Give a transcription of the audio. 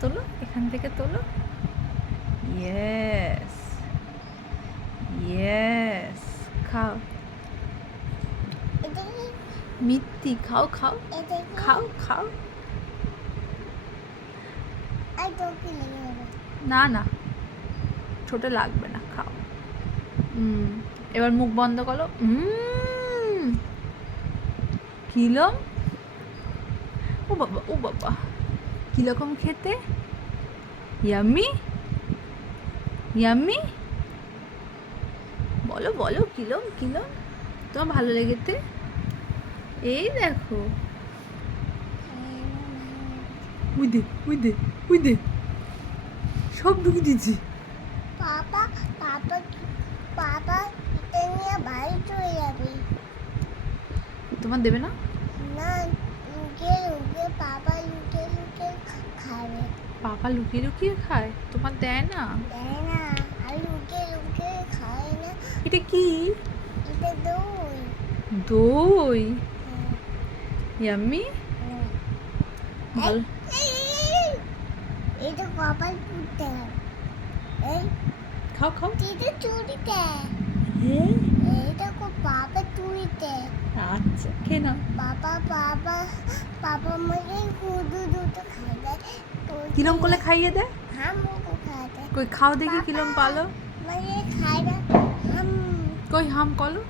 তোলো, এখান থেকে তোলো। ইয়েস ইয়েস, খাও। মিত্তি, খাও খাও খাও খাও। না না, ছোট লাগবে না, খাও। এবার মুখ বন্ধ করো। কিরম? ও বাবা ও বাবা, কিরকম খেতে? ইয়াম্মি ইয়াম্মি, বলো বলো, কিরম কিরম তোমার ভালো লেগেছে? এই দেখো, উই দে উই দে উই দে, সব ঢুকে দিয়েছি। পাপা পাপা পাপা এটা নিয়ে বাড়ি চলে যাবে। তোমার দেবে না? না, লুকিয়ে লুকিয়ে পাপা লুকিয়ে লুকিয়ে খাবে। পাপা লুকিয়ে লুকিয়ে খায়, তোমার দেয় না? দেয় না, আর লুকিয়ে লুকিয়ে খায় না। এটা কি? এটা দই। দই? ইয়াম্মি, ভালো। এটা কপাল পুড়তে হয়। এই খাও খাও। এটা চুরিতে। হ্যাঁ, এইটা পাপা চুরিতে। আচ্ছা, খেয়ে নাও। পাপা পাপা পাপা আমাকে শুধু দুটো খাই দেয়। কিরম করলে খাইয়ে দেয়? হামুকো খাই দেয়। কই খাও দেখি, কিরম পালো। মানে খাই না। কই হাম করো।